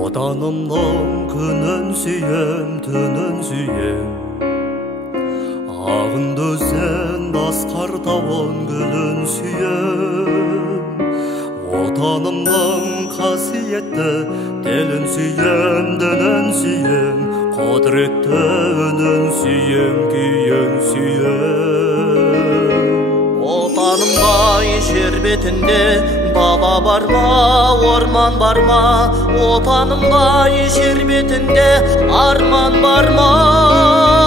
Отанымның күнін сүйем, түнін сүйем. Ағынды өзен, асқар тауын, гүлін сүйем. Отанымның қасиетті тілін сүйем, дінін сүйем. Құдіретті үнін сүйем, күйін сүйем. Отанымдай жер бетінде дала бар ма, орман бар ма? Отанымдай жер бетінде арман бар ма?